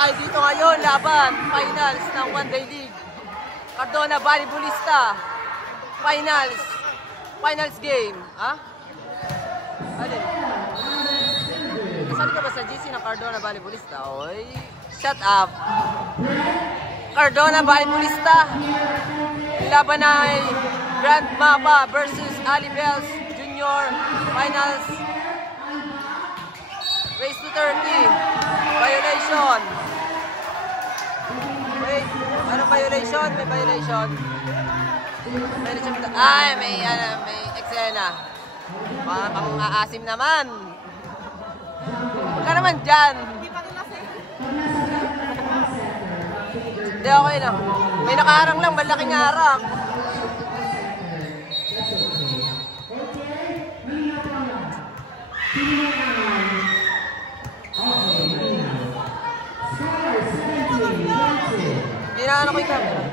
Tayo dito ngayon, laban, finals ng One Day League. Cardona Volleyballista, finals game. Ha? Alin? Kasali ka ba sa GC ng Cardona Volleyballista? Oy, shut up. Cardona Volleyballista, laban ay Grand Mapa versus Alibels Junior finals. Race to 30. Violation. Wait, ano violation? May violation. Ay, may eksena. Pang aasim naman. Huwag ka naman dyan. Hindi, okay lang. May nakaharang lang, malaking harang. Ano ko yung camera?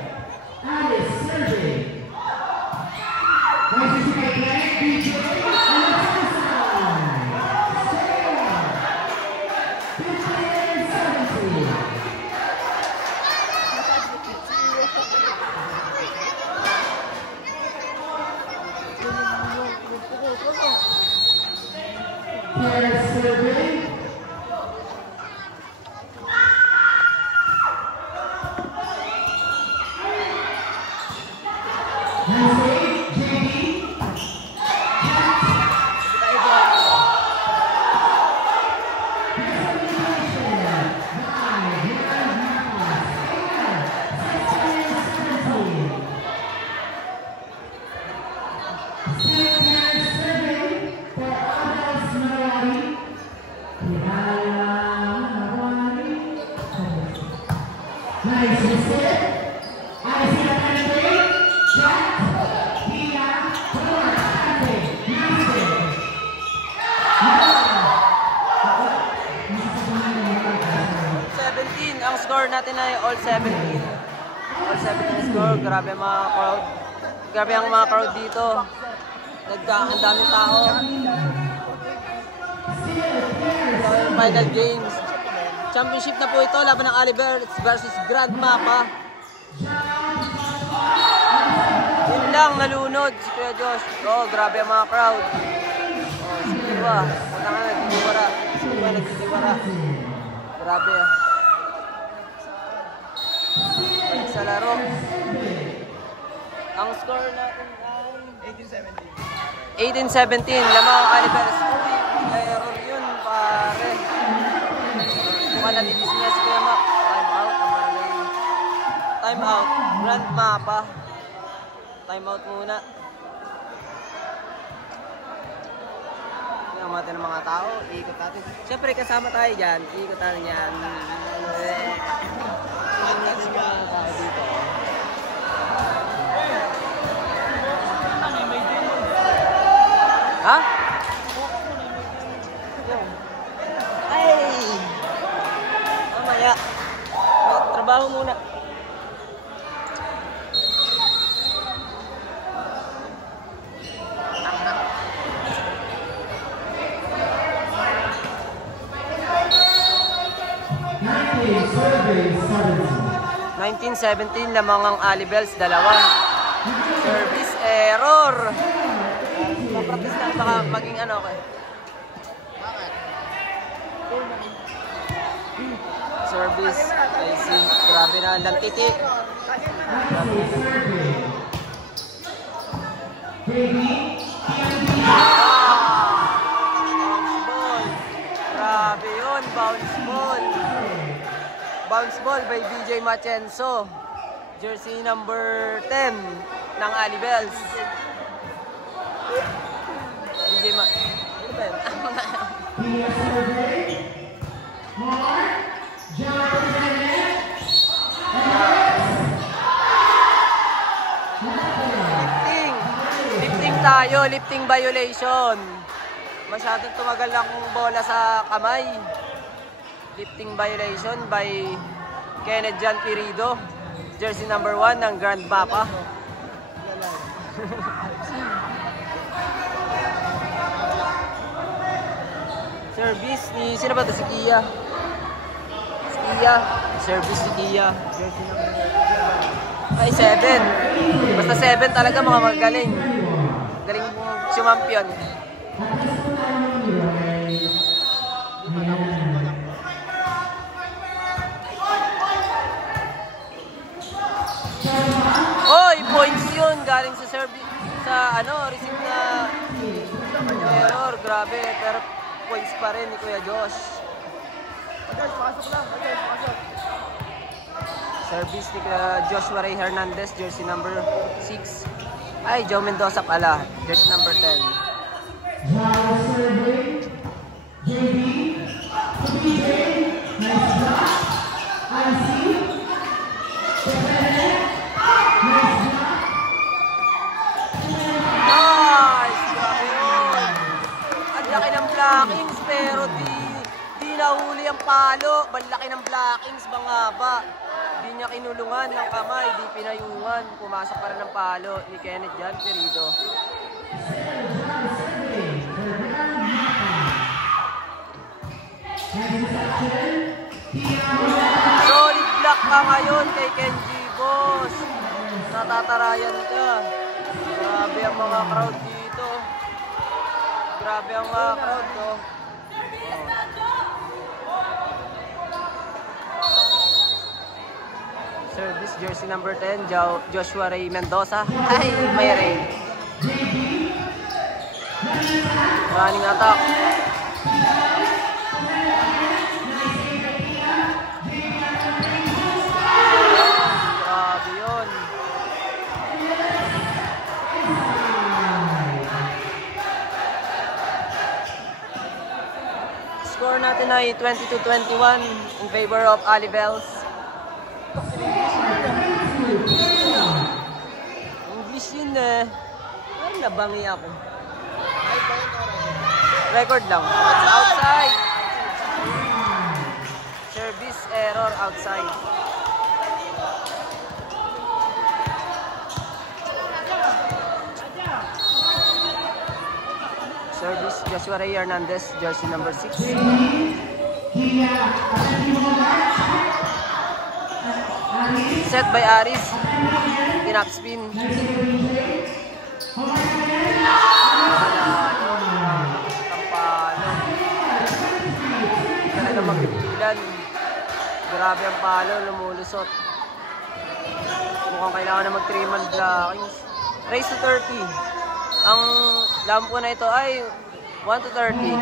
Ang score natin ay all 17. All 17 score. Grabe ang mga crowd. Grabe ang mga crowd dito. Ang daming tao. Ito yung final games. Championship na po ito. Laban ng Alibels versus Grand Mapa. Yun lang, nalunod si Kuya Josh. Oh, grabe ang mga crowd. Oh, si Diwa. Punta nga, nagdidiwara. Si Diwa, nagdidiwara. Grabe ah. Balik sa laro. Ang score natin ay 18-17. Lamang ang Alibels. Uy, error yun, pare. Mukhang nalitis niya si Kuya Mac. Time out ang barangay. Time out. Grand Mapa. Time out muna. Tingnan natin ng mga tao. Iikot natin. Siyempre, kasama tayo dyan. Iikot natin yan. Tingnan natin yung mga tao dito. Ha? Ay! Mamaya. Trabaho muna. Survey 19-17 lamang ang Alibels, dalawang service error. Papractice lang baka maging ano okay. Bakit? Service, I see. Grabe na ang titik. Bounce ball. Grabe yun, bounce ball. Bounce ball by DJ Machenso. Jersey number 10 ng Alibels. DJ Ma... Ano ba yun? Lifting tayo. Lifting violation. Masyadong tumagal ang bola sa kamay. Lifting violation by Kenneth Jan Pirido. Jersey number 1 ng Grand Mapa. Service ni, sino ba ito? Si Kia. Si Kia. Service si Kia. Ay, 7. Basta 7 talaga mga magaling. Galing sumampiyon. Oy, points yun. Galing sa service. Sa ano, receive na error. Grabe. Pero points pa rin ni Kuya Josh. Pasok lang. Pasok. Service ni Joshua Ray Hernandez, jersey number 6. Ay, Joe Mendoza pala, jersey number 10. Nice! Grabe yun! Ang laki ng blockings, pero di nahuli ang palo. Balaki ng blockings, bangaba. Di niya kinulungan ng kamay, di pinayungan. Pumasok pa rin ng palo ni Kenneth Jan Perido. Solid block ka ngayon kay Kenji, boss. Natatarayan ka. Grabe ang mga crowd dito. Grabe ang mga crowd, to. Service jersey number 10, Joshua Ray Mendoza. Ay, may Ray. Running attack. Grabe yun. Score natin ay 22-21 in favor of Alibels. English yun eh. Ay, nabangi ako. Record lang. Outside. Service error outside. Service Joshua Ray Hernandez, jersey number 6. Set by Aris. Pinap spin. Tampalo. Talaga magpipilan. Grabe ang palo, lumulusot. Mukhang kailangan na mag 3-man blockings. Race to 30. Ang lampo na ito ay 1 to 30.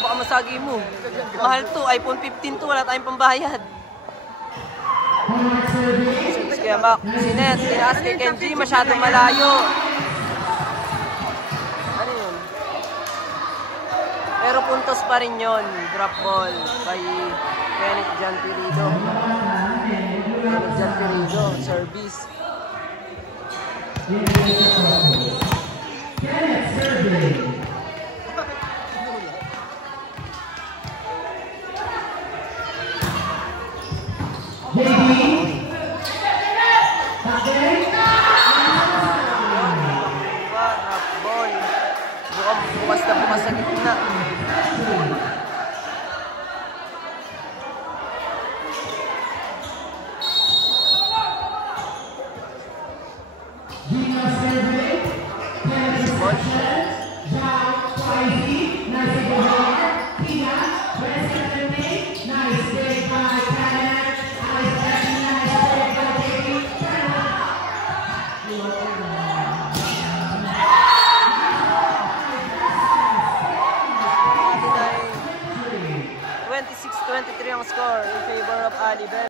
Baka masagi mo. Mahal to. iPhone 15 to. Wala tayong pambayad. Kaya Mac, sinet, tinaas kay Kenji, masyadong malayo. Ano yun? Pero puntos pa rin yun. Drop ball kay Kenneth Jan Perido. Kenneth Jan Perido, service. Bukas na bukas sa gitna. Score in favor of Alibel.